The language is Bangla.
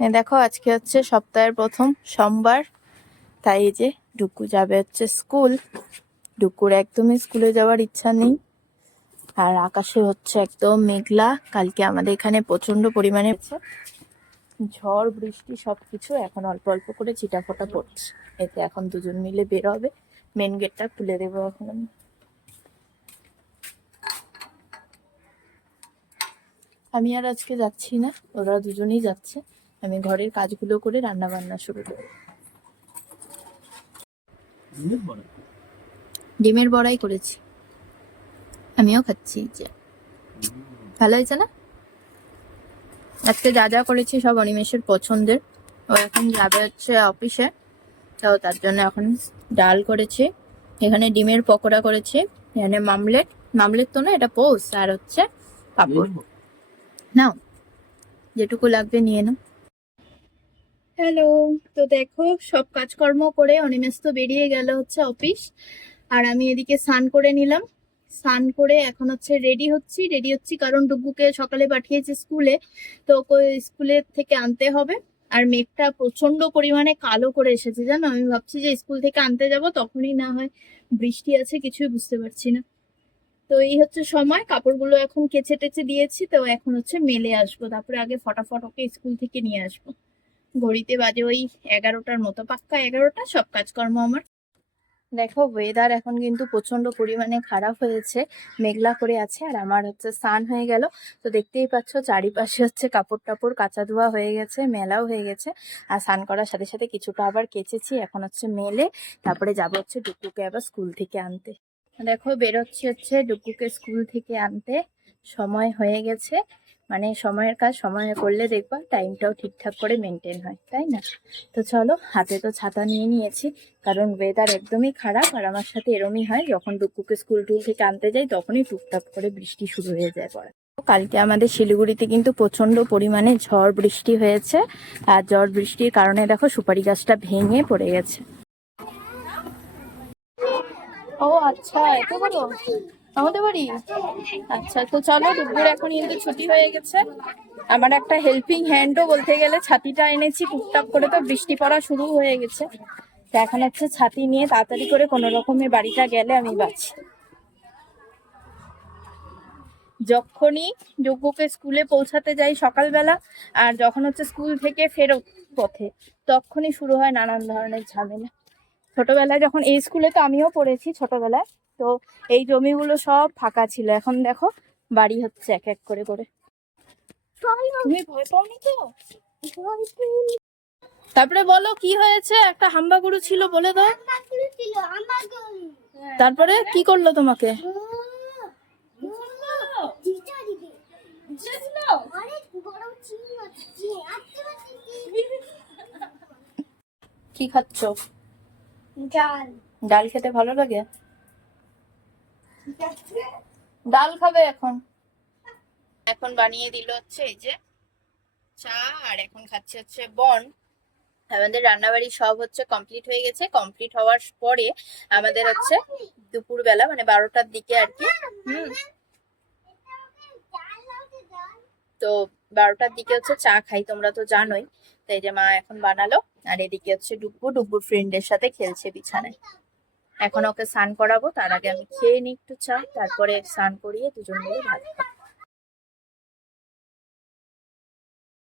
দেখো, আজকে হচ্ছে সপ্তাহের প্রথম সোমবার। তাই এই যে ডুকু যাবে হচ্ছে স্কুল। ডুকুর একদমই স্কুলে যাওয়ার ইচ্ছা নেই। আর আকাশে হচ্ছে একদম মেঘলা। কালকে আমাদের এখানে প্রচণ্ড পরিমাণে ঝড়, বৃষ্টি সবকিছু। এখন অল্প অল্প করে ছিটাফোটা পড়ছে। এতে এখন দুজন মিলে বের হবে। মেন গেটটা খুলে দেবো এখন আমি। আমি আর আজকে যাচ্ছি না। ওরা দুজনেই যাচ্ছে। আমি ঘরের কাজগুলো করে রান্না বান্না শুরু করি। ডিমের বড়াই করেছি। আমিও খাচ্ছি যে। ভালো হয়েছে না? আজকে যা যা করেছি সব অনিমেষের পছন্দের। ও এখন যাবে হচ্ছে অফিসে তাও তার জন্য এখন ডাল করেছি। এখানে ডিমের পকোড়া করেছি এখানে মামলেট। মামলেট তো না এটা পোস আর হচ্ছে পাপড়। নাও যেটুকু লাগবে নিয়ে নাও। হ্যালো। তো দেখো, সব কাজকর্ম করে অনিমেষ তো বেরিয়ে গেল হচ্ছে অফিস। আর আমি এদিকে স্নান করে নিলাম। স্নান করে এখন হচ্ছে রেডি হচ্ছি। রেডি হচ্ছি কারণ ডুগুকে সকালে পাঠিয়েছি স্কুলে। তো ওকে স্কুলের থেকে আনতে হবে। আর মেঘটা প্রচণ্ড পরিমাণে কালো করে এসেছে, জানো? আমি ভাবছি যে স্কুল থেকে আনতে যাব, তখনই না হয় বৃষ্টি আছে, কিছুই বুঝতে পারছি না। তো এই হচ্ছে সময়। কাপড়গুলো এখন কেচে টেচে দিয়েছি। তো এখন হচ্ছে মেলে আসব। তারপরে আগে ফটাফট ওকে স্কুল থেকে নিয়ে আসব। ঘড়িতে বাজে ওই এগারোটার মতো, পাক্কা এগারোটা, সব কাজকর্ম আমার। দেখো ওয়েদার এখন কিন্তু প্রচণ্ড পরিমাণে খারাপ হয়েছে, মেঘলা করে আছে, আর আমার হচ্ছে স্নান হয়ে গেল। তো দেখতেই পাচ্ছ, চারিপাশে হচ্ছে কাপড় টাপড় কাঁচা ধোয়া হয়ে গেছে, মেলাও হয়ে গেছে। আর স্নান করার সাথে সাথে কিছুটা আবার কেচেছি, এখন হচ্ছে মেলে, তারপরে যাব হচ্ছে ডুকুকে আবার স্কুল থেকে আনতে। দেখো, বেরোচ্ছি হচ্ছে ডুকুকে স্কুল থেকে আনতে, সময় হয়ে গেছে। মানে সময়ের কাজ সময়ে করলে দেখবা টাইমটাও ঠিকঠাক করে মেনটেন হয়, তাই না? তো চলো, হাতে তো ছাতা নিয়ে নিয়েছি, কারণ ওয়েদার একদমই খারাপ আর আমার সাথে এরমই হয়, যখন ডুকুকে স্কুল টুল থেকে আনতে যাই তখনই টুকটাক করে বৃষ্টি শুরু হয়ে যায় পড়া কালকে আমাদের শিলিগুড়িতে কিন্তু প্রচণ্ড পরিমাণে ঝড় বৃষ্টি হয়েছে, আর ঝড় বৃষ্টির কারণে দেখো সুপারি গাছটা ভেঙে পড়ে গেছে। ও আচ্ছা এত বড়? আমাদের বাড়ি? আচ্ছা তো চলো, দুপুর এখন কিন্তু ছুটি হয়ে গেছে। আমার একটা হেল্পিং হ্যান্ডও বলতে গেলে ছাতিটা এনেছি, টুকটাক করে তো বৃষ্টি পড়া শুরু হয়ে গেছে। তো এখন হচ্ছে ছাতি নিয়ে তাড়াতাড়ি করে কোনো রকমের বাড়িটা গেলে আমি বাঁচি যখনই যোগ্যকে স্কুলে পৌঁছাতে যাই সকালবেলা, আর যখন হচ্ছে স্কুল থেকে ফেরত পথে, তখনই শুরু হয় নানান ধরনের ঝামেলা। ছোটবেলায় যখন এই স্কুলে তো আমিও পড়েছি ছোটবেলায়, তো এই জমিগুলো সব ফাঁকা ছিল। এখন দেখো, বাড়ি হচ্ছে এক এক করে করে। তারপরে বলো, কি হয়েছে? একটা হাম্বা গরু ছিল বলে দাও। তারপরে কি করল তোমাকে? কি খাচ্ছ? ডাল। ডাল খেতে ভালো লাগে? ডাল খাবে এখন। এখন বানিয়ে দিল হচ্ছে এই যে চা, আর এখন খাচ্ছে হচ্ছে বন। আমাদের রান্নাবাড়ি সব হচ্ছে কমপ্লিট হয়ে গেছে। কমপ্লিট হওয়ার পরে আমাদের হচ্ছে দুপুরবেলা মানে বারোটার দিকে আর কি। হুম। তো বারোটার দিকে হচ্ছে চা খাই, তোমরা তো জানোই। তো এই যে মা এখন বানালো, আর এদিকে হচ্ছে ডুব্বু ডুব্বু ফ্রেন্ডের সাথে খেলছে বিছানায়। এখন ওকে স্নান করাবো, তার আগে আমি খেয়ে নিই একটু চা, তারপরে স্নান করিয়ে দুজন মিলে ভাত খাব।